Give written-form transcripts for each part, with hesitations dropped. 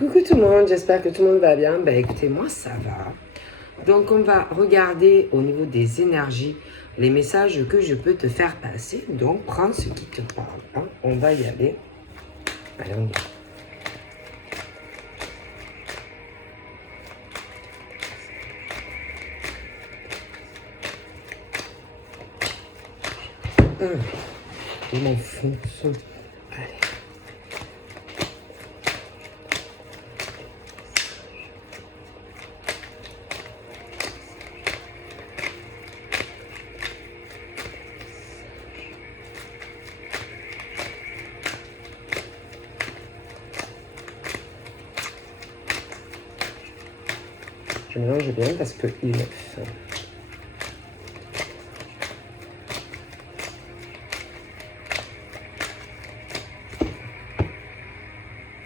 Coucou tout le monde, j'espère que tout le monde va bien. Ben écoutez, moi ça va. Donc on va regarder au niveau des énergies les messages que je peux te faire passer. Donc prends ce qui te parle. Hein. On va y aller. Allez, on y va. Je m'en fous. Allez. Je mélange bien parce que il est fin.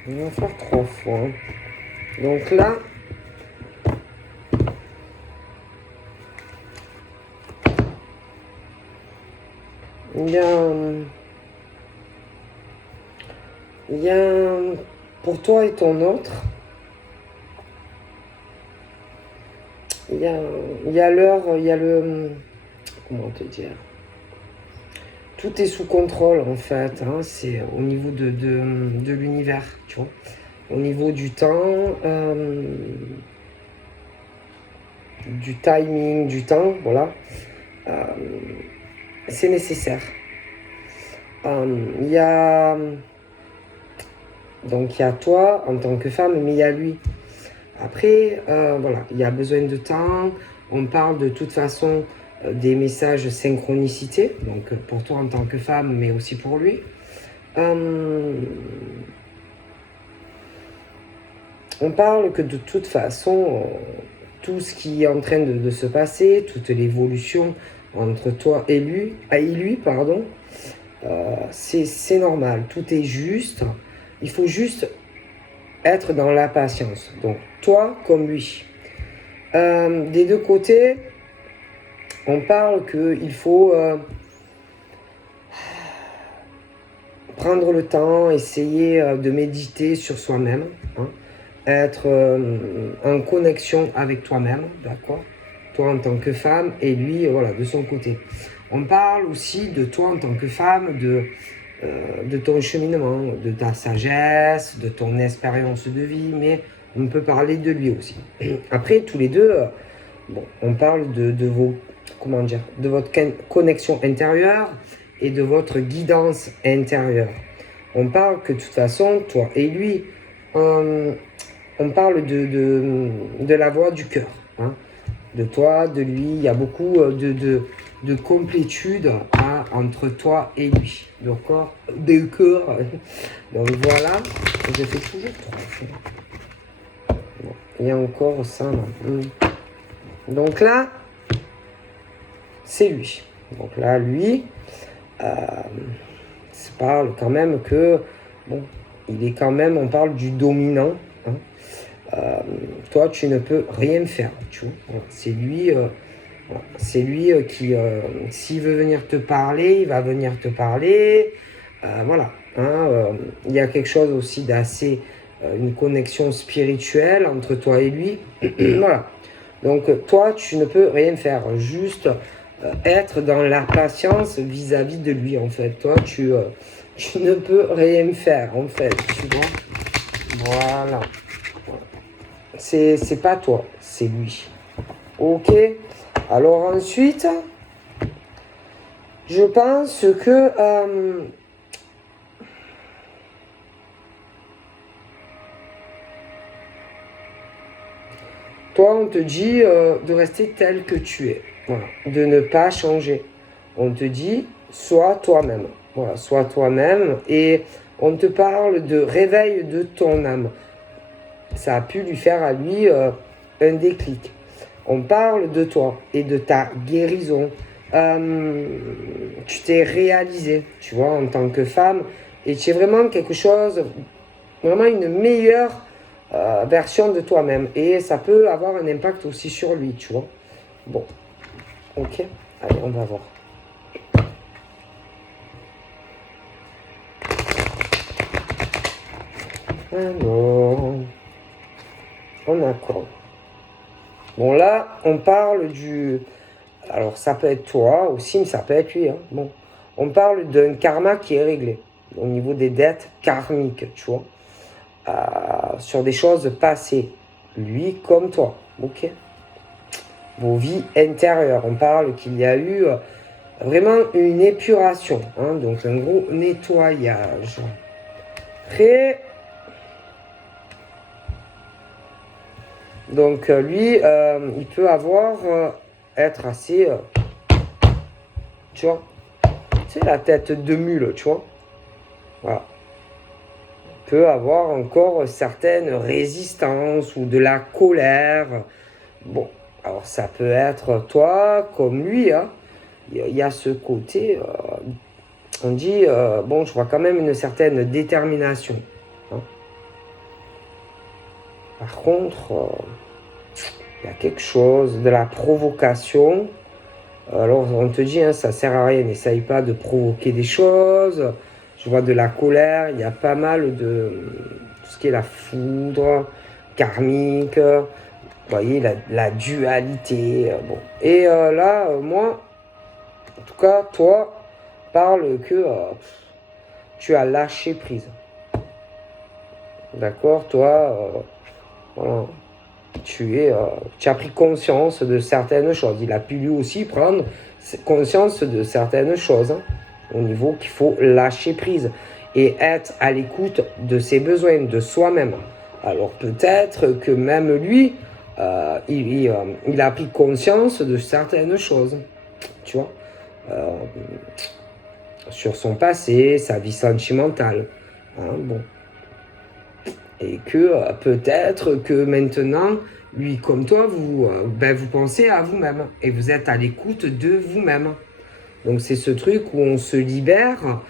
On va faire 3 fois. Donc là, il y a pour toi et ton autre, il y a l'heure, il y a le, comment te dire, tout est sous contrôle en fait, hein, c'est au niveau de l'univers, tu vois, au niveau du temps, du timing, du temps, voilà, c'est nécessaire. Il y a toi en tant que femme, mais il y a lui. Après, voilà, il y a besoin de temps. On parle de toute façon des messages synchronicité, donc pour toi en tant que femme, mais aussi pour lui. On parle que de toute façon, tout ce qui est en train de se passer, toute l'évolution entre toi et lui, c'est normal, tout est juste. Il faut juste être dans la patience. Donc, toi comme lui. Des deux côtés, on parle qu'il faut prendre le temps, essayer de méditer sur soi-même, hein, être en connexion avec toi-même, d'accord? Toi en tant que femme et lui, voilà, de son côté. On parle aussi de toi en tant que femme, de ton cheminement, de ta sagesse, de ton expérience de vie, mais on peut parler de lui aussi. Après, tous les deux, bon, on parle de vos, comment dire, de votre connexion intérieure et de votre guidance intérieure. On parle que de toute façon, toi et lui, on parle de la voix du cœur. Hein. De toi, de lui, il y a beaucoup de complétude, hein, entre toi et lui. D'accord? De cœur. Donc voilà, je fais toujours 3 fois. Bon, il y a encore ça là. Donc là, c'est lui. Donc là, lui, ça parle quand même que, bon, il est quand même, on parle du dominant. Hein. Toi, tu ne peux rien faire, tu vois. Voilà. C'est lui qui, s'il veut venir te parler, il va venir te parler. Voilà. Hein, il y a quelque chose aussi d'assez, une connexion spirituelle entre toi et lui. Voilà. Donc, toi, tu ne peux rien faire. Juste être dans la patience vis-à-vis de lui, en fait. Toi, tu ne peux rien faire, en fait. Tu vois. Voilà. C'est pas toi, c'est lui. Ok. Alors ensuite, je pense que toi, on te dit de rester tel que tu es. Voilà. De ne pas changer. On te dit, sois toi-même. Voilà, sois toi-même. Et on te parle de réveil de ton âme. Ça a pu lui faire à lui un déclic. On parle de toi et de ta guérison. Tu t'es réalisé, tu vois, en tant que femme. Et tu es vraiment quelque chose, vraiment une meilleure version de toi-même. Et ça peut avoir un impact aussi sur lui, tu vois. Bon, ok. Allez, on va voir. Alors, en accord. Bon, là, on parle du... Alors, ça peut être toi aussi, mais ça peut être lui. Hein. Bon, on parle d'un karma qui est réglé au niveau des dettes karmiques, tu vois, sur des choses passées. Lui comme toi, ok. Vos vies intérieures. On parle qu'il y a eu vraiment une épuration, hein, donc un gros nettoyage. Après, donc lui, il peut avoir, être assez, tu vois, tu sais, la tête de mule, tu vois. Voilà. Il peut avoir encore certaines résistances ou de la colère. Bon, alors ça peut être toi comme lui, hein. Il y a ce côté, on dit, bon, je vois quand même une certaine détermination. Hein. Par contre, il y a quelque chose de la provocation. Alors on te dit, hein, ça sert à rien, n'essaye pas de provoquer des choses. Je vois de la colère, il y a pas mal de tout ce qui est la foudre, karmique, vous voyez, la dualité. Bon. Et là, moi, en tout cas, toi, parle que tu as lâché prise. D'accord, toi, voilà. Tu as pris conscience de certaines choses. Il a pu lui aussi prendre conscience de certaines choses, hein, au niveau qu'il faut lâcher prise et être à l'écoute de ses besoins, de soi-même. Alors peut-être que même lui, il a pris conscience de certaines choses, tu vois, sur son passé, sa vie sentimentale. Hein, bon. Et que peut-être que maintenant, lui comme toi, vous pensez à vous-même et vous êtes à l'écoute de vous-même. Donc c'est ce truc où on se libère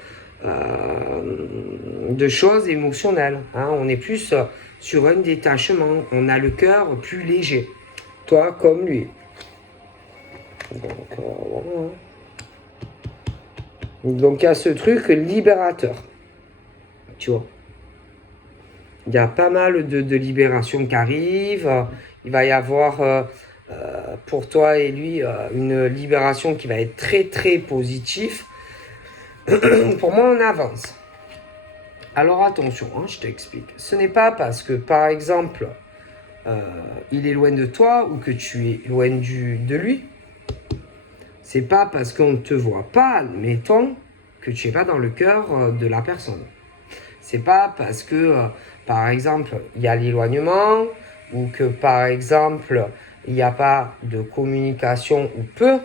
de choses émotionnelles. Hein. On est plus sur un détachement. On a le cœur plus léger. Toi comme lui. Donc voilà. Donc il y a ce truc libérateur. Tu vois. Il y a pas mal de libérations qui arrivent. Il va y avoir pour toi et lui une libération qui va être très très positive. Pour moi, on avance. Alors attention, hein, je t'explique. Ce n'est pas parce que, par exemple, il est loin de toi ou que tu es loin de lui. C'est pas parce qu'on ne te voit pas, admettons, que tu n'es pas dans le cœur de la personne. C'est pas parce que, par exemple, il y a l'éloignement ou que, par exemple, il n'y a pas de communication ou peu,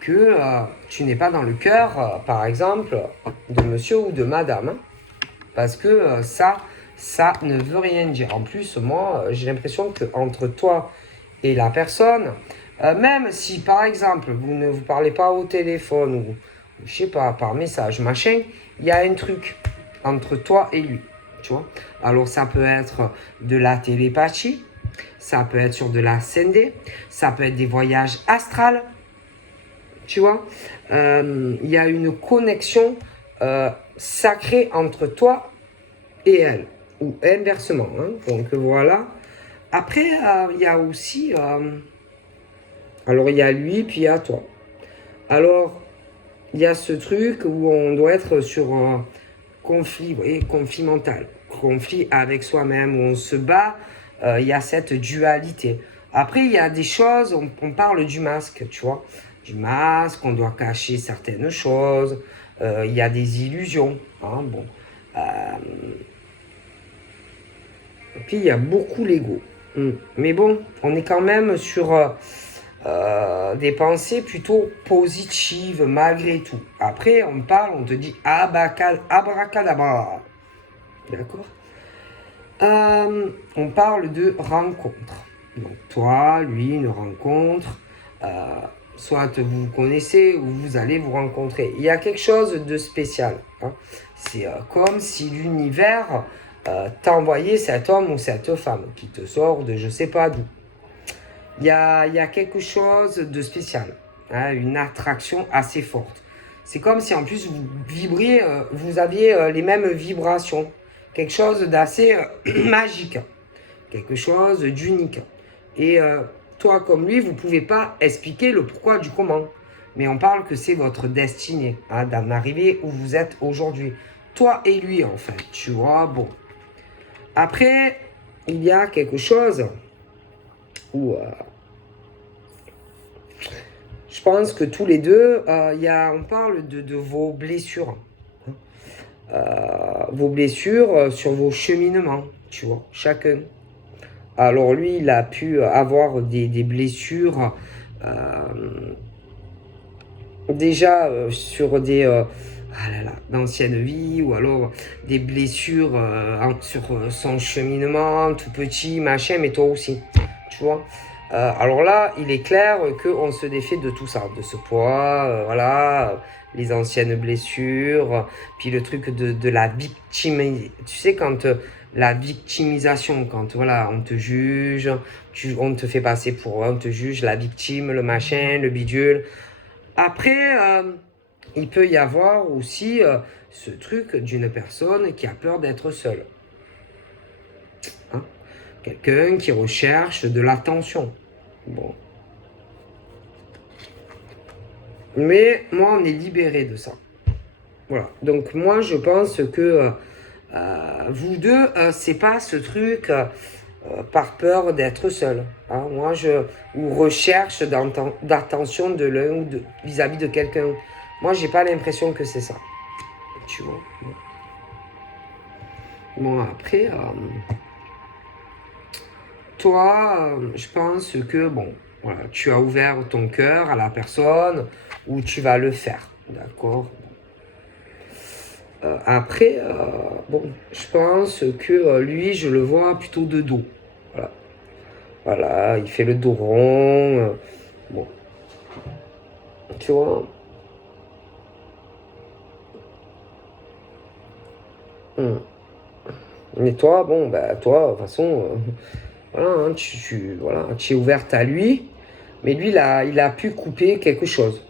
que tu n'es pas dans le cœur, par exemple, de monsieur ou de madame. Hein. Parce que ça ne veut rien dire. En plus, moi, j'ai l'impression qu'entre toi et la personne, même si, par exemple, vous ne vous parlez pas au téléphone ou, je sais pas, par message, machin, il y a un truc entre toi et lui, tu vois. Alors, ça peut être de la télépathie, ça peut être sur de la 5D, ça peut être des voyages astrales, tu vois. Il y a une connexion sacrée entre toi et elle, ou inversement. Hein. Donc, voilà. Après, il y a aussi... alors, il y a lui, puis il y a toi. Alors, il y a ce truc où on doit être sur un conflit, vous voyez, conflit mental, conflit avec soi-même, où on se bat, il y a cette dualité. Après, il y a des choses, on parle du masque, tu vois, du masque, on doit cacher certaines choses, il y a des illusions, hein, bon. Et puis, il y a beaucoup l'ego. Mais bon, on est quand même sur... des pensées plutôt positives malgré tout. Après, on parle, on te dit abracadabra. D'accord. On parle de rencontre. Donc, toi, lui, une rencontre. Soit vous vous connaissez ou vous allez vous rencontrer. Il y a quelque chose de spécial. Hein. C'est comme si l'univers t'a envoyé cet homme ou cette femme qui te sort de je sais pas d'où. Il y a quelque chose de spécial, hein, une attraction assez forte. C'est comme si en plus vous vibriez, vous aviez les mêmes vibrations, quelque chose d'assez magique. quelque chose d'unique. Et toi comme lui, vous ne pouvez pas expliquer le pourquoi du comment. Mais on parle que c'est votre destinée, hein, d'en arriver où vous êtes aujourd'hui. Toi et lui, en fait, tu vois, bon. Après, il y a quelque chose où je pense que tous les deux, on parle de vos blessures. Vos blessures sur vos cheminements, tu vois, chacun. Alors lui, il a pu avoir des blessures déjà sur des d'anciennes vies, ou alors des blessures sur son cheminement tout petit, machin, mais toi aussi, tu vois. Alors là, il est clair qu'on se défait de tout ça, de ce poids, voilà, les anciennes blessures, puis le truc de la victime. Tu sais, quand la victimisation, quand voilà, on te juge, on te fait passer pour, on te juge, la victime, le machin, le bidule. Après, il peut y avoir aussi ce truc d'une personne qui a peur d'être seule. Hein? Quelqu'un qui recherche de l'attention. Bon. Mais moi, on est libéré de ça. Voilà. Donc moi, je pense que vous deux, c'est pas ce truc par peur d'être seul. Hein? Moi, ou recherche d'attention de l'un ou vis-à-vis de quelqu'un. Moi, j'ai pas l'impression que c'est ça. Tu vois. Bon, après, toi, je pense que, bon, voilà, tu as ouvert ton cœur à la personne où tu vas le faire, d'accord. Après, bon, je pense que lui, je le vois plutôt de dos. Voilà, voilà, il fait le dos rond. Bon, tu vois. Mais toi, bon, bah, toi, de toute façon, voilà, hein, voilà, tu es ouverte à lui, mais lui, il a pu couper quelque chose.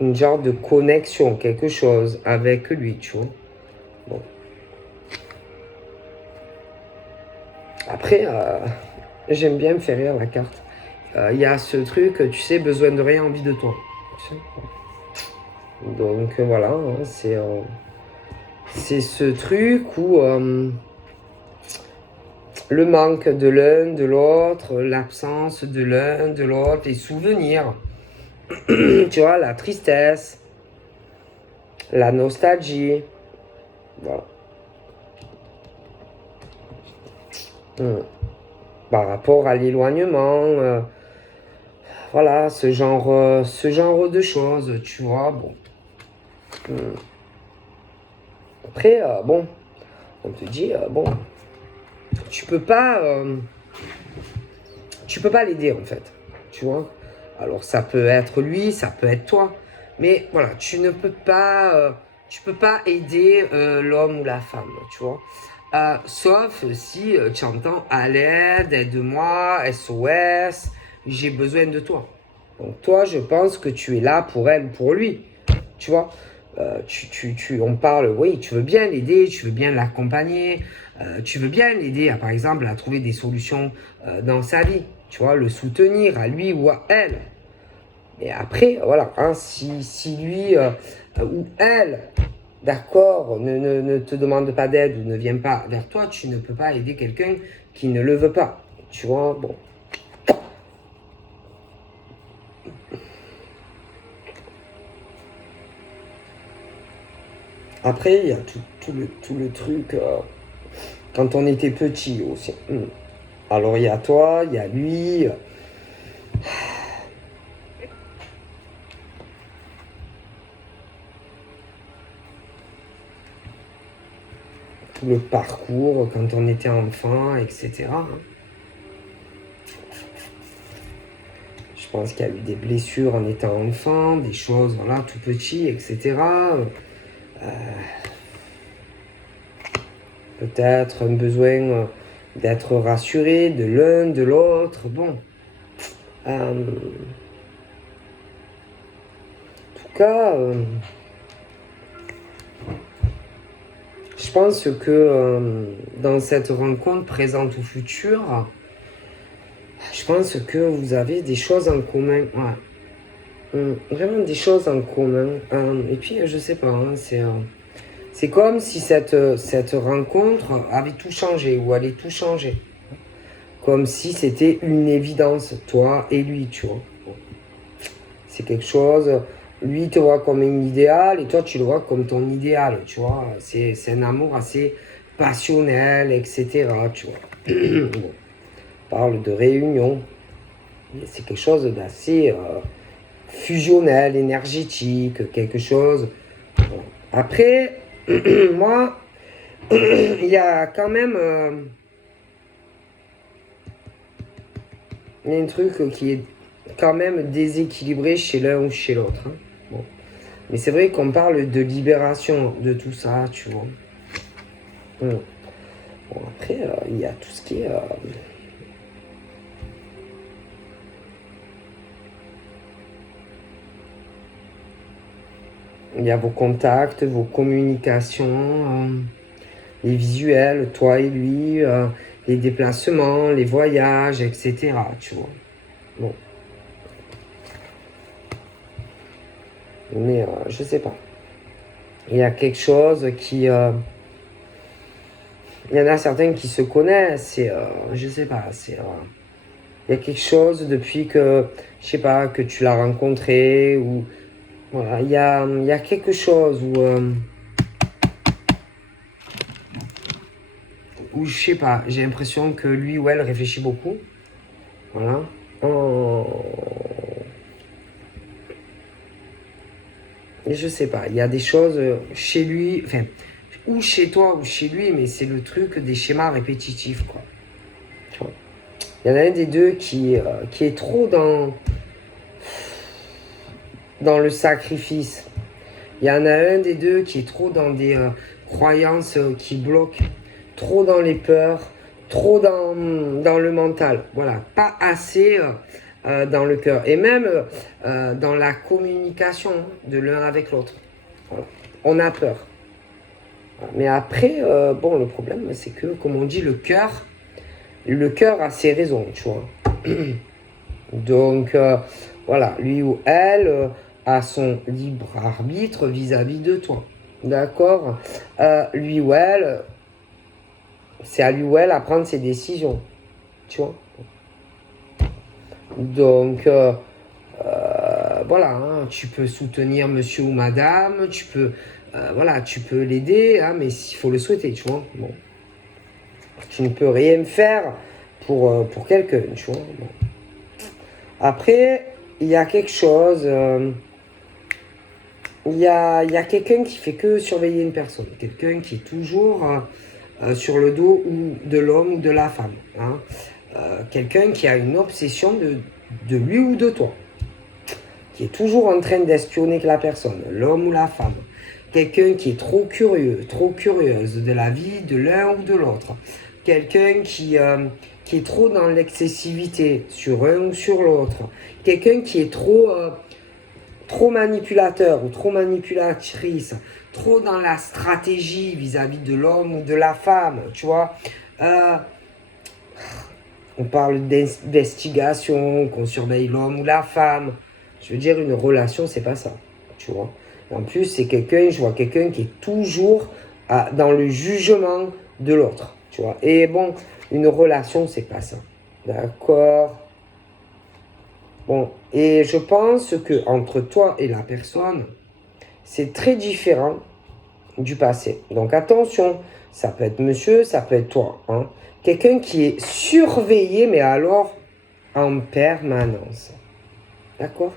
Une genre de connexion, quelque chose avec lui, tu vois. Bon. Après, j'aime bien me faire rire la carte. Il y a ce truc, tu sais, besoin de rien, envie de toi. Tu sais. Donc voilà, hein, c'est ce truc où le manque de l'un, de l'autre, l'absence de l'un, de l'autre, les souvenirs, tu vois, la tristesse, la nostalgie, voilà. Par rapport à l'éloignement, voilà, ce genre de choses, tu vois, bon. Après, bon, on te dit, bon, tu peux pas l'aider en fait, tu vois. Alors ça peut être lui, ça peut être toi, mais voilà, tu peux pas aider l'homme ou la femme, tu vois. Sauf si tu entends à l'aide, aide-moi, SOS, j'ai besoin de toi. Donc toi, je pense que tu es là pour elle ou pour lui, tu vois. On parle, oui, tu veux bien l'aider, tu veux bien l'accompagner, tu veux bien l'aider, par exemple, à trouver des solutions dans sa vie, tu vois, le soutenir à lui ou à elle. Et après, voilà, hein, si lui ou elle, d'accord, ne te demande pas d'aide ou ne vient pas vers toi, tu ne peux pas aider quelqu'un qui ne le veut pas, tu vois, bon. Après, il y a tout le truc quand on était petit aussi. Alors, il y a toi, il y a lui. Tout le parcours quand on était enfant, etc. Je pense qu'il y a eu des blessures en étant enfant, des choses, voilà, tout petit, etc. Peut-être un besoin d'être rassuré de l'un, de l'autre. Bon. En tout cas, Je pense que dans cette rencontre présente ou future, je pense que vous avez des choses en commun. Ouais. Vraiment des choses en commun. Et puis, je sais pas, hein, c'est comme si cette rencontre avait tout changé ou allait tout changer. Comme si c'était une évidence, toi et lui, tu vois. C'est quelque chose, lui te voit comme un idéal et toi tu le vois comme ton idéal, tu vois. C'est un amour assez passionnel, etc., tu vois. Bon, on parle de réunion. C'est quelque chose d'assez fusionnel, énergétique, quelque chose. Voilà. Après, moi, il y a quand même il y a un truc qui est quand même déséquilibré chez l'un ou chez l'autre. Hein. Bon. Mais c'est vrai qu'on parle de libération de tout ça, tu vois. Bon, après, il y a tout ce qui est... il y a vos contacts, vos communications, les visuels, toi et lui, les déplacements, les voyages, etc. Tu vois. Bon. Mais je sais pas. Il y a quelque chose qui... il y en a certains qui se connaissent, je sais pas, il y a quelque chose depuis que, je sais pas, que tu l'as rencontré, ou... Voilà, il y a quelque chose où je sais pas, j'ai l'impression que lui ou elle réfléchit beaucoup. Voilà. Et je sais pas, il y a des choses chez lui, enfin, ou chez toi ou chez lui, mais c'est le truc des schémas répétitifs, quoi. Tu vois. Il y en a un des deux qui est trop dans le sacrifice. Il y en a un des deux qui est trop dans des croyances qui bloquent, trop dans les peurs, trop dans le mental. Voilà, pas assez dans le cœur. Et même dans la communication de l'un avec l'autre. Voilà. On a peur. Voilà. Mais après, bon, le problème, c'est que, comme on dit, le cœur a ses raisons, tu vois. Donc, voilà, lui ou elle a son libre arbitre vis-à-vis de toi. D'accord. Lui ou elle, c'est à lui ou elle à prendre ses décisions. Tu vois. Donc, voilà, hein, tu peux soutenir monsieur ou madame, tu peux, voilà, tu peux l'aider, hein, mais il faut le souhaiter, tu vois. Bon. Tu ne peux rien faire pour quelqu'un, tu vois. Bon. Après, il y a quelque chose... il y a quelqu'un qui fait que surveiller une personne. Quelqu'un qui est toujours sur le dos ou de l'homme ou de la femme. Hein. Quelqu'un qui a une obsession de lui ou de toi. Qui est toujours en train d'espionner la personne, l'homme ou la femme. Quelqu'un qui est trop curieux, trop curieuse de la vie de l'un ou de l'autre. Quelqu'un qui est trop dans l'excessivité sur un ou sur l'autre. Quelqu'un qui est trop manipulateur ou trop manipulatrice, trop dans la stratégie vis-à-vis de l'homme ou de la femme, tu vois. On parle d'investigation, qu'on surveille l'homme ou la femme. Je veux dire, une relation, c'est pas ça, tu vois. En plus, c'est quelqu'un, je vois quelqu'un qui est toujours dans le jugement de l'autre, tu vois. Et bon, une relation, c'est pas ça. D'accord. Bon, et je pense que entre toi et la personne, c'est très différent du passé. Donc attention, ça peut être monsieur, ça peut être toi. Hein. Quelqu'un qui est surveillé, mais alors en permanence. D'accord.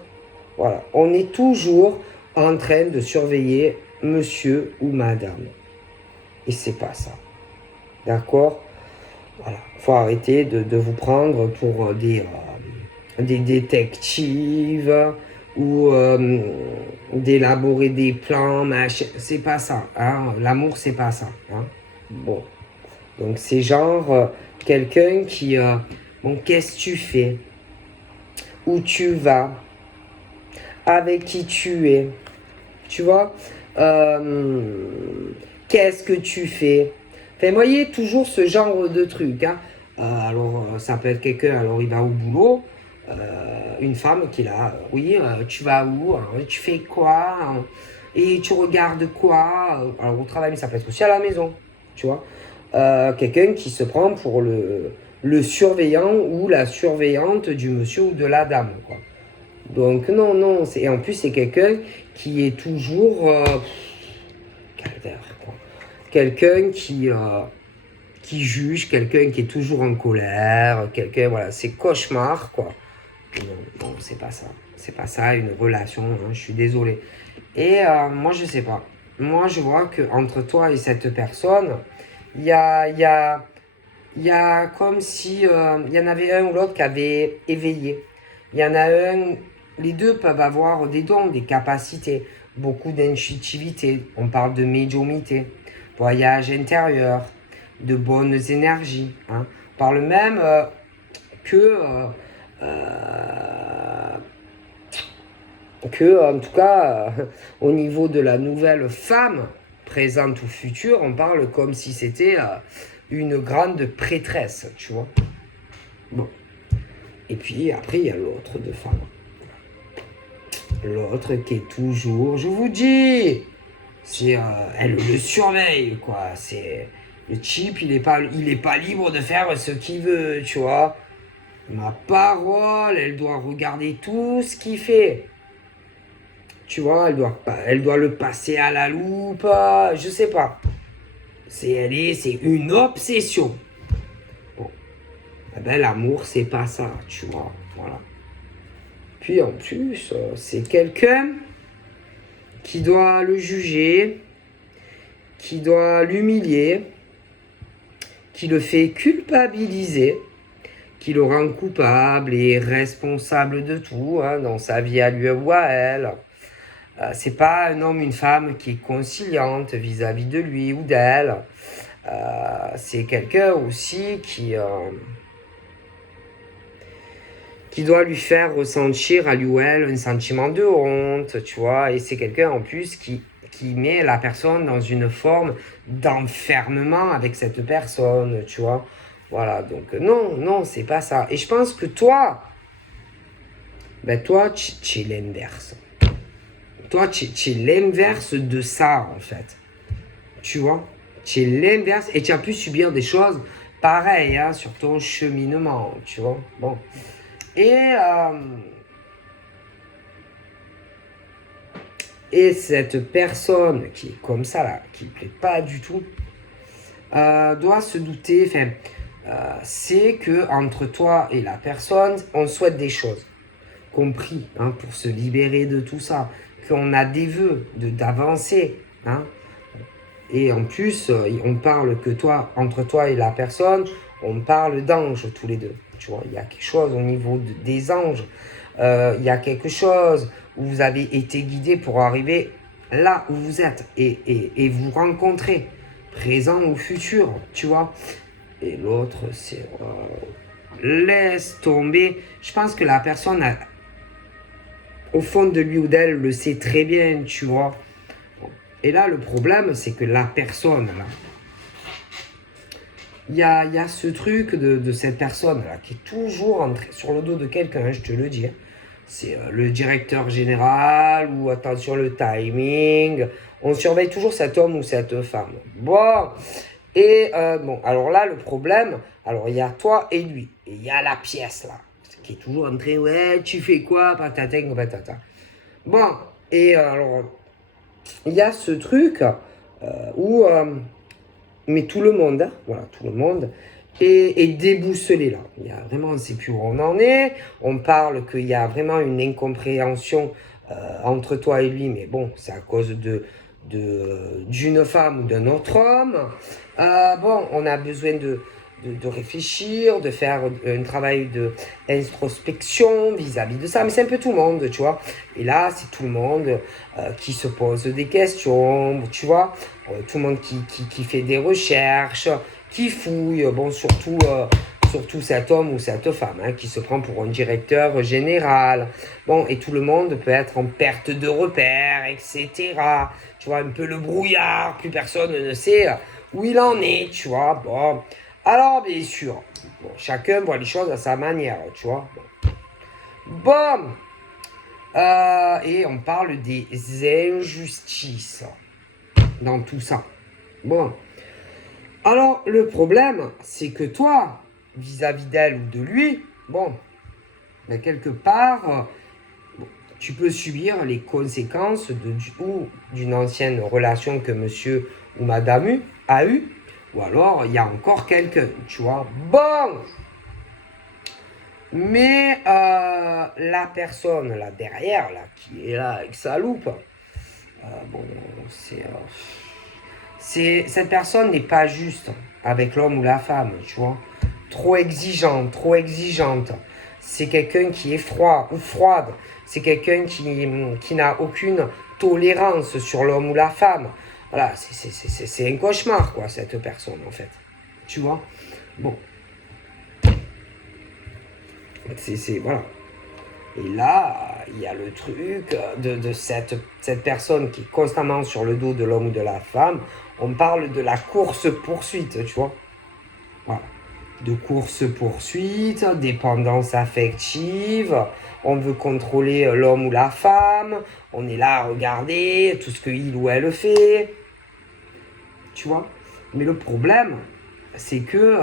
Voilà, on est toujours en train de surveiller monsieur ou madame. Et c'est pas ça. D'accord. Voilà, faut arrêter de vous prendre pour des détectives ou d'élaborer des plans, machin. C'est pas ça. Hein. L'amour, c'est pas ça. Hein. Bon. Donc, c'est genre quelqu'un qui... bon, qu'est-ce que tu fais? Où tu vas? Avec qui tu es? Tu vois? qu'est-ce que tu fais? Enfin, vous voyez, toujours ce genre de truc. Hein. Alors, ça peut être quelqu'un, alors il va au boulot, une femme qui est là, oui, tu vas où? Tu fais quoi? Et tu regardes quoi? Alors, au travail, mais ça peut être aussi à la maison, tu vois. Quelqu'un qui se prend pour le surveillant ou la surveillante du monsieur ou de la dame, quoi. Donc, non, non, et en plus, c'est quelqu'un qui est toujours calvaire, quoi. Quelqu'un qui juge, quelqu'un qui est toujours en colère, quelqu'un, voilà, c'est cauchemar, quoi. Non, non, c'est pas ça. C'est pas ça, une relation, hein, je suis désolé. Et moi, je sais pas. Moi, je vois que entre toi et cette personne, il y a, il y a, il y a comme si il y en avait un ou l'autre qui avait éveillé. Il y en a un, les deux peuvent avoir des dons, des capacités, beaucoup d'intuitivité. On parle de médiumité, voyage intérieur, de bonnes énergies. Hein. On parle même euh, que, en tout cas, au niveau de la nouvelle femme, présente ou future, on parle comme si c'était une grande prêtresse, tu vois. Bon. Et puis après, il y a l'autre de femme. L'autre qui est toujours, je vous dis, c'est, elle le surveille, quoi. C'est le type, il est pas libre de faire ce qu'il veut, tu vois. Ma parole, elle doit regarder tout ce qu'il fait. Tu vois, elle doit le passer à la loupe, je sais pas. C'est une obsession. Bon, eh ben, l'amour, c'est pas ça, tu vois. Voilà. Puis en plus, c'est quelqu'un qui doit le juger, qui doit l'humilier, qui le fait culpabiliser, qui le rend coupable et responsable de tout, hein, dans sa vie à lui ou à elle. C'est pas un homme, une femme qui est conciliante vis-à-vis de lui ou d'elle. C'est quelqu'un aussi qui doit lui faire ressentir à lui ou elle un sentiment de honte, tu vois. Et c'est quelqu'un en plus qui met la personne dans une forme d'enfermement avec cette personne, tu vois. Voilà, donc non, non, c'est pas ça. Et je pense que toi, ben toi, tu es l'inverse. Toi, tu es l'inverse de ça, en fait. Tu vois? Tu es l'inverse et tu as pu subir des choses pareilles hein, sur ton cheminement, tu vois? Bon. Et cette personne qui est comme ça, là, qui ne plaît pas du tout, doit se douter, enfin, c'est que entre toi et la personne, on souhaite des choses, compris, hein, pour se libérer de tout ça, qu'on a des vœux d'avancer, hein. Et en plus, on parle que toi, entre toi et la personne, on parle d'anges tous les deux. Tu vois, il y a quelque chose au niveau des anges. Il y a quelque chose où vous avez été guidé pour arriver là où vous êtes et vous rencontrer, présent ou futur, tu vois. Et l'autre, c'est... laisse tomber. Je pense que la personne, au fond de lui ou d'elle, le sait très bien, tu vois. Et là, le problème, c'est que la personne, là, il y a ce truc de cette personne-là qui est toujours entrée sur le dos de quelqu'un, je te le dis. Hein. C'est le directeur général ou attention le timing. On surveille toujours cet homme ou cette femme. Bon, et bon, alors là, le problème, alors il y a toi et lui. Et il y a la pièce, là, qui est toujours en train, ouais, tu fais quoi, patata, patata. Bon, et alors... il y a ce truc où mais tout le monde, hein, voilà, tout le monde est déboussolé là. Il y a vraiment, on ne sait plus où on en est. On parle qu'il y a vraiment une incompréhension entre toi et lui, mais bon, c'est à cause d'une femme ou d'un autre homme. Bon, on a besoin de réfléchir, de faire un travail d'introspection vis-à-vis de ça. Mais c'est un peu tout le monde, tu vois. Et là, c'est tout le monde qui se pose des questions, tu vois. Tout le monde qui fait des recherches, qui fouille, bon, surtout cet homme ou cette femme, hein, qui se prend pour un directeur général. Bon, et tout le monde peut être en perte de repère, etc. Tu vois, un peu le brouillard, plus personne ne sait où il en est, tu vois. Bon, alors bien sûr, bon, chacun voit les choses à sa manière, tu vois. Bon, et on parle des injustices dans tout ça. Bon, alors le problème, c'est que toi, vis-à-vis d'elle ou de lui, bon, ben, quelque part, tu peux subir les conséquences d'une ancienne relation que monsieur ou madame a eue, ou alors il y a encore quelqu'un, tu vois. Bon, mais la personne là derrière, là, qui est là avec sa loupe, bon, cette personne n'est pas juste avec l'homme ou la femme, tu vois. Trop exigeante, trop exigeante. C'est quelqu'un qui est froid ou froide. C'est quelqu'un qui n'a aucune tolérance sur l'homme ou la femme. Voilà, c'est un cauchemar, quoi, cette personne, en fait. Tu vois. Bon. Voilà. Et là, il y a le truc de cette personne qui est constamment sur le dos de l'homme ou de la femme. On parle de la course-poursuite, tu vois. Voilà. De course-poursuite, dépendance affective. On veut contrôler l'homme ou la femme. On est là à regarder tout ce qu'il ou elle fait. Tu vois. Mais le problème, c'est que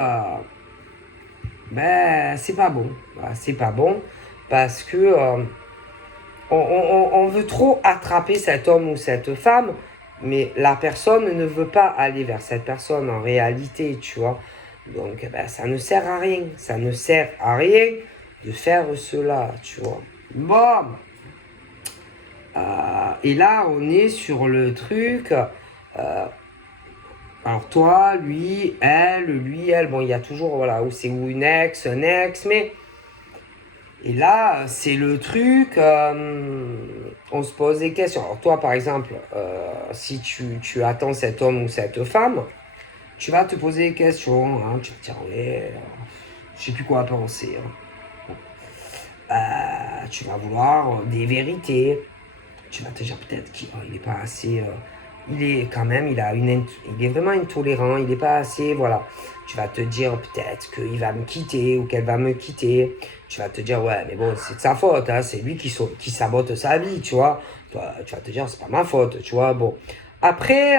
ben, c'est pas bon. C'est pas bon parce que on veut trop attraper cet homme ou cette femme, mais la personne ne veut pas aller vers cette personne en réalité, tu vois. Donc, ben, ça ne sert à rien. Ça ne sert à rien de faire cela, tu vois. Bon. Et là, on est sur le truc. Alors, toi, lui, elle. Bon, il y a toujours, voilà, c'est où une ex, un ex, mais... Et là, c'est le truc, on se pose des questions. Alors toi, par exemple, si tu attends cet homme ou cette femme, tu vas te poser des questions. Hein, tu vas te dire, ouais, je sais plus quoi penser. Hein. Tu vas vouloir des vérités. Tu vas te dire peut-être qu'il n'est pas assez... il est quand même, il est vraiment intolérant, il n'est pas assez, voilà. Tu vas te dire peut-être qu'il va me quitter ou qu'elle va me quitter. Tu vas te dire, ouais, mais bon, c'est de sa faute, hein, c'est lui qui sabote sa vie, tu vois. Toi, tu vas te dire, c'est pas ma faute, tu vois. Bon. Après,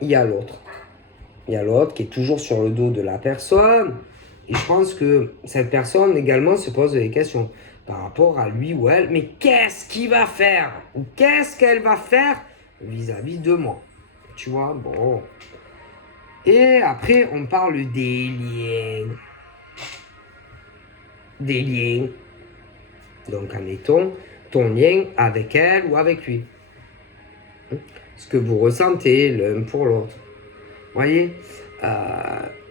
il y a l'autre. Il y a l'autre qui est toujours sur le dos de la personne. Et je pense que cette personne également se pose des questions par rapport à lui ou elle. Mais qu'est-ce qu'il va faire? Ou qu'est-ce qu'elle va faire vis-à-vis de moi? Tu vois, bon. Et après, on parle des liens. Des liens. Donc, admettons, ton lien avec elle ou avec lui. Ce que vous ressentez l'un pour l'autre. Voyez,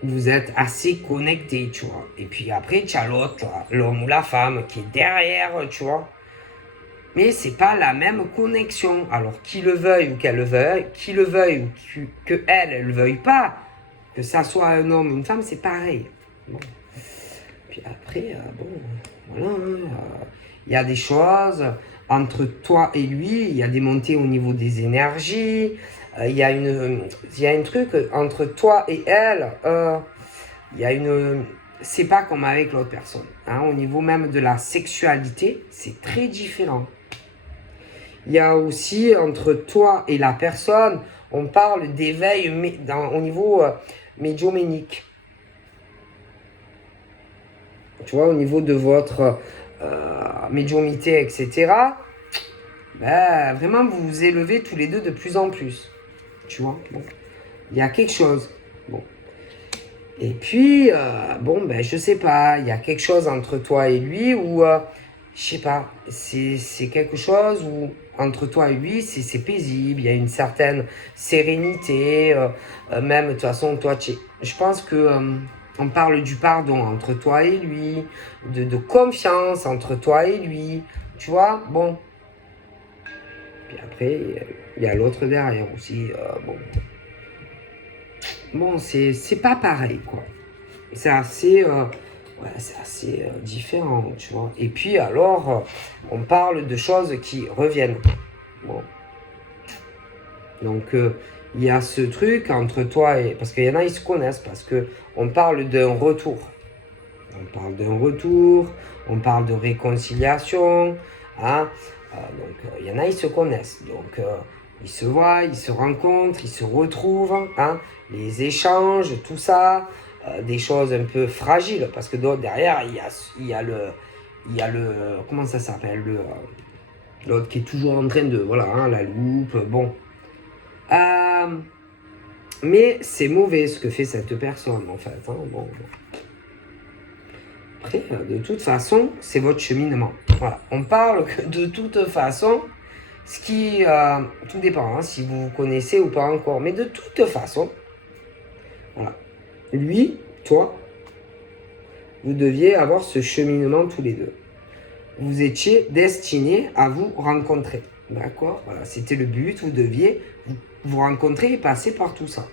vous êtes assez connectés, tu vois. Et puis après, tu as l'autre, l'homme ou la femme qui est derrière, tu vois. Mais c'est pas la même connexion. Alors, qu'il le veuille ou qu'elle le veuille, qu'il le veuille ou que elle le veuille pas, que ça soit un homme ou une femme, c'est pareil. Bon. Puis après, bon, voilà. Il y a des choses entre toi et lui, il y a des montées au niveau des énergies. Il y a un truc entre toi et elle. Il y a une... C'est pas comme avec l'autre personne. Hein, au niveau même de la sexualité, c'est très différent. Il y a aussi entre toi et la personne, on parle d'éveil au niveau médiumnique. Tu vois, au niveau de votre médiumnité, etc. Ben, vraiment, vous vous élevez tous les deux de plus en plus. Tu vois, bon. Il y a quelque chose. Bon. Et puis, bon, ben, je sais pas, il y a quelque chose entre toi et lui où, je sais pas, c'est quelque chose où, entre toi et lui, c'est paisible, il y a une certaine sérénité, même, de toute façon, toi, je pense que, on parle du pardon entre toi et lui, de confiance entre toi et lui, tu vois, bon. Puis après, il y a l'autre derrière aussi, bon. bon, c'est pas pareil, quoi. C'est assez, ouais, c'est assez différent, tu vois. Et puis alors, on parle de choses qui reviennent. Bon. Donc, il y a ce truc entre toi et... Parce qu'il y en a, ils se connaissent, parce que on parle d'un retour. On parle d'un retour, on parle de réconciliation, hein. Donc, il y en a, ils se connaissent. Donc, ils se voient, ils se rencontrent, ils se retrouvent, hein. Les échanges, tout ça, des choses un peu fragiles, parce que derrière, il y a le, comment ça s'appelle, l'autre qui est toujours en train de, voilà, hein, la loupe, bon. Mais c'est mauvais ce que fait cette personne, en fait, hein, bon. Après, de toute façon, c'est votre cheminement. Voilà. On parle que de toute façon, ce qui... tout dépend, hein, si vous vous connaissez ou pas encore. Mais de toute façon, voilà. Lui, toi, vous deviez avoir ce cheminement tous les deux. Vous étiez destinés à vous rencontrer. D'accord? Voilà, c'était le but. Vous deviez vous rencontrer et passer par tout ça.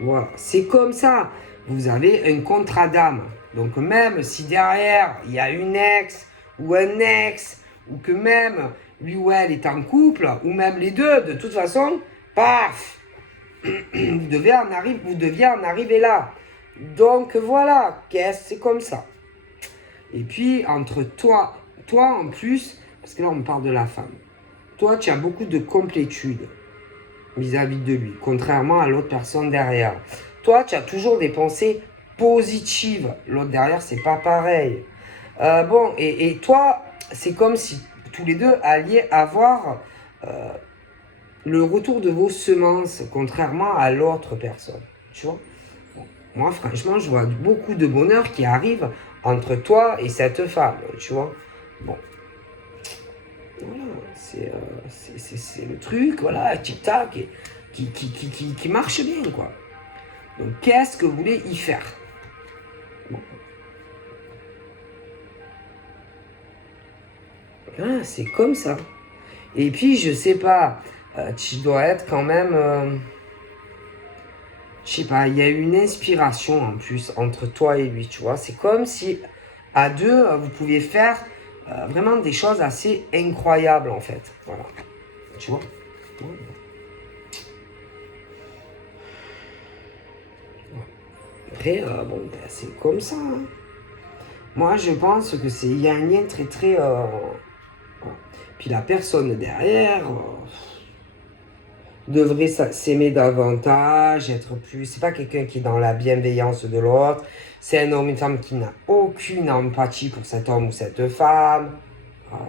Voilà. C'est comme ça. Vous avez un contrat d'âme. Donc même si derrière, il y a une ex ou un ex, ou que même lui ou elle est en couple, ou même les deux, de toute façon, paf, vous deviez en arriver là. Donc voilà, c'est comme ça. Et puis, entre toi en plus, parce que là on parle de la femme, toi tu as beaucoup de complétude vis-à-vis de lui, contrairement à l'autre personne derrière. Toi, tu as toujours des pensées positives. L'autre derrière, c'est pas pareil. Bon, et toi, c'est comme si tous les deux alliez avoir le retour de vos semences, contrairement à l'autre personne. Tu vois? Bon, moi, franchement, je vois beaucoup de bonheur qui arrive entre toi et cette femme. Tu vois? Bon. Voilà, c'est le truc, voilà, tic-tac, qui marche bien, quoi. Donc, qu'est-ce que vous voulez y faire? Bon. Ah, c'est comme ça. Et puis, je sais pas, tu dois être quand même... je sais pas, il y a une inspiration en plus entre toi et lui, tu vois. C'est comme si, à deux, vous pouviez faire vraiment des choses assez incroyables, en fait. Voilà. Tu vois? Après, bon, ben, c'est comme ça, hein. Moi, je pense que il y a un lien très, très... Puis la personne derrière devrait s'aimer davantage, être plus... C'est pas quelqu'un qui est dans la bienveillance de l'autre. C'est un homme, une femme qui n'a aucune empathie pour cet homme ou cette femme. Voilà.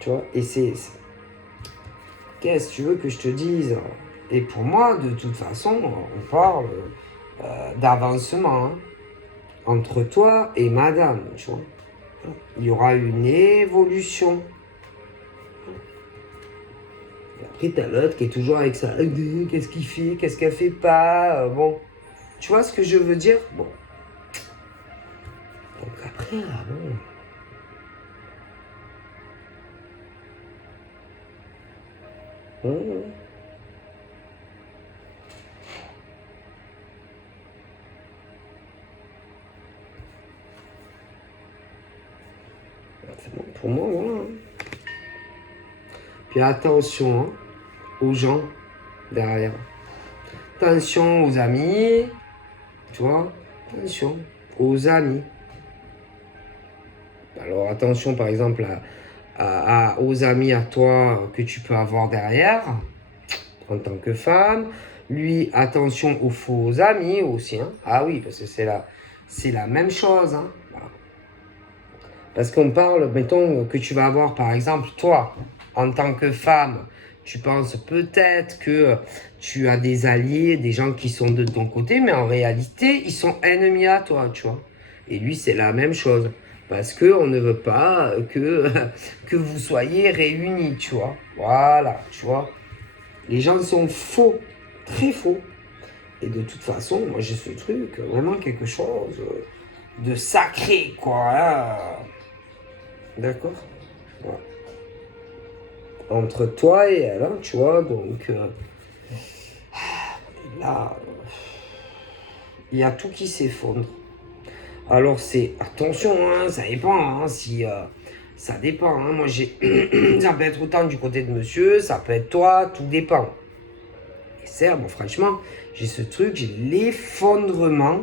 Tu vois? Et qu'est-ce que tu veux que je te dise? Et pour moi, de toute façon, on parle d'avancement, hein, entre toi et madame, tu vois. Il y aura une évolution. Et après, t'as l'autre qui est toujours avec ça. Qu'est-ce qu'il fait? Qu'est-ce qu'elle fait pas? Bon. Tu vois ce que je veux dire? Bon. Donc après, bon. Bon. C'est bon pour moi, voilà. Puis attention, hein, aux gens derrière. Attention aux amis. Tu vois? Attention aux amis. Alors attention par exemple aux amis à toi que tu peux avoir derrière en tant que femme. Lui, attention aux faux amis aussi, hein. Ah oui, parce que c'est la même chose, hein. Voilà. Parce qu'on parle, mettons que tu vas avoir par exemple toi, en tant que femme, tu penses peut-être que tu as des alliés, des gens qui sont de ton côté, mais en réalité, ils sont ennemis à toi, tu vois. Et lui, c'est la même chose. Parce qu'on ne veut pas que vous soyez réunis, tu vois. Voilà, tu vois. Les gens sont faux, très faux. Et de toute façon, moi j'ai ce truc, vraiment quelque chose de sacré, quoi, hein. D'accord? Voilà. Entre toi et elle, hein, tu vois, donc... là, il y a tout qui s'effondre. Alors c'est, attention, hein, ça dépend, hein, si, ça dépend. Hein, moi, ça peut être autant du côté de monsieur, ça peut être toi, tout dépend. Et certes, bon, franchement, j'ai ce truc, j'ai l'effondrement.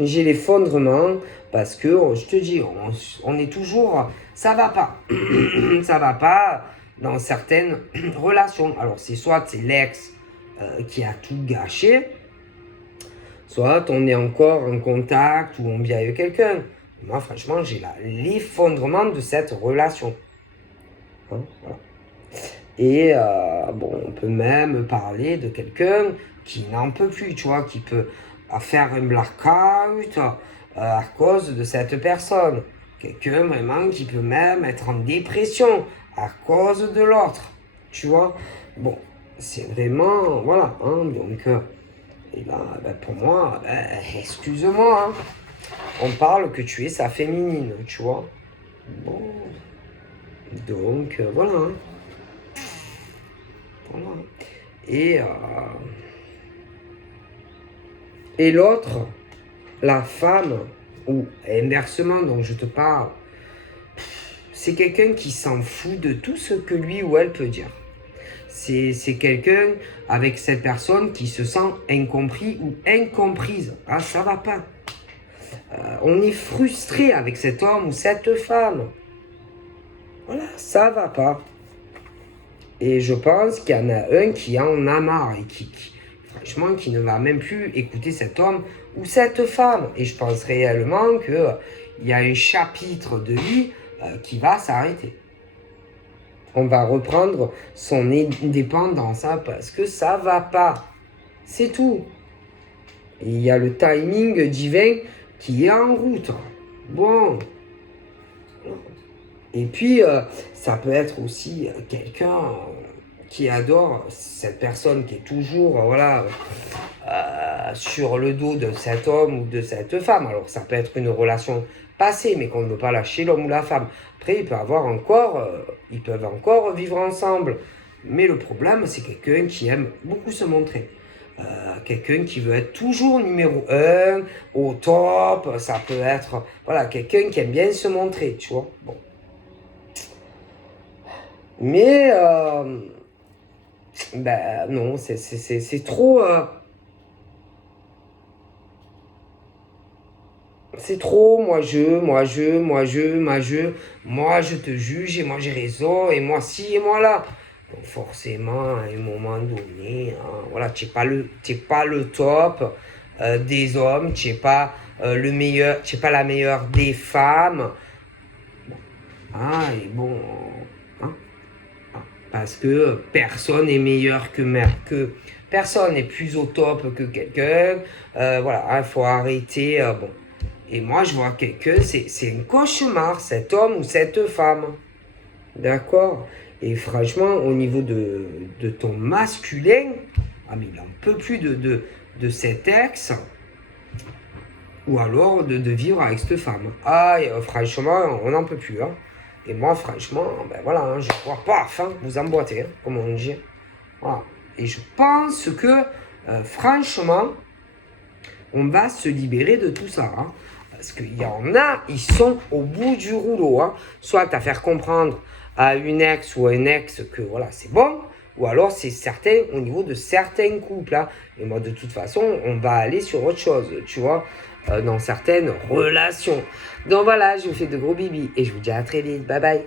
J'ai l'effondrement parce que, je te dis, on est toujours, ça va pas. Ça va pas dans certaines relations. Alors, c'est soit c'est l'ex qui a tout gâché, soit on est encore en contact ou on vit avec quelqu'un. Moi, franchement, j'ai l'effondrement de cette relation. Hein, voilà. Et bon, on peut même parler de quelqu'un qui n'en peut plus, tu vois, qui peut faire un blackout à cause de cette personne. Quelqu'un vraiment qui peut même être en dépression à cause de l'autre, tu vois. Bon, c'est vraiment, voilà, hein, donc, et là, ben, pour moi, ben, excuse-moi, hein, on parle que tu es sa féminine, tu vois. Bon, donc, voilà, hein. Voilà. Et l'autre, la femme, ou inversement dont je te parle, c'est quelqu'un qui s'en fout de tout ce que lui ou elle peut dire. C'est quelqu'un avec cette personne qui se sent incompris ou incomprise. Ah, ça va pas. On est frustré avec cet homme ou cette femme. Voilà, ça va pas. Et je pense qu'il y en a un qui en a marre et franchement, qui ne va même plus écouter cet homme ou cette femme. Et je pense réellement qu'il y a un chapitre de vie qui va s'arrêter. On va reprendre son indépendance hein, parce que ça va pas. C'est tout. Et il y a le timing divin qui est en route. Bon. Et puis, ça peut être aussi quelqu'un qui adore cette personne qui est toujours voilà, sur le dos de cet homme ou de cette femme. Alors, ça peut être une relation passée, mais qu'on ne veut pas lâcher l'homme ou la femme. Après, ils peuvent encore vivre ensemble. Mais le problème, c'est quelqu'un qui aime beaucoup se montrer. Quelqu'un qui veut être toujours numéro 1, au top. Ça peut être voilà, quelqu'un qui aime bien se montrer, tu vois. Bon. Mais, ben non, c'est trop... c'est trop, moi je te juge et moi j'ai raison et moi ci et moi là. Donc forcément, à un moment donné, hein, voilà, tu n'es pas le top des hommes, tu n'es pas le meilleur, tu n'es pas la meilleure des femmes. Ah, et bon, hein, parce que personne n'est meilleur que personne n'est plus au top que quelqu'un. Voilà, il faut arrêter. Bon. Et moi, je vois quelqu'un, c'est un cauchemar, cet homme ou cette femme. D'accord? Et franchement, au niveau de ton masculin, ah, mais il n'en peut plus de cet ex. Ou alors de vivre avec cette femme. Ah, et, franchement, on n'en peut plus. Hein. Et moi, franchement, ben voilà, hein, je vois pas, enfin, vous emboîtez, hein, comme on dit. Voilà. Et je pense que, franchement, on va se libérer de tout ça. Hein, parce qu'il y en a, ils sont au bout du rouleau. Hein, soit à faire comprendre à une ex ou à un ex que voilà, c'est bon. Ou alors, c'est certain au niveau de certains couples. Hein. Et moi, de toute façon, on va aller sur autre chose, tu vois, dans certaines relations. Donc voilà, je vous fais de gros bibis et je vous dis à très vite. Bye bye.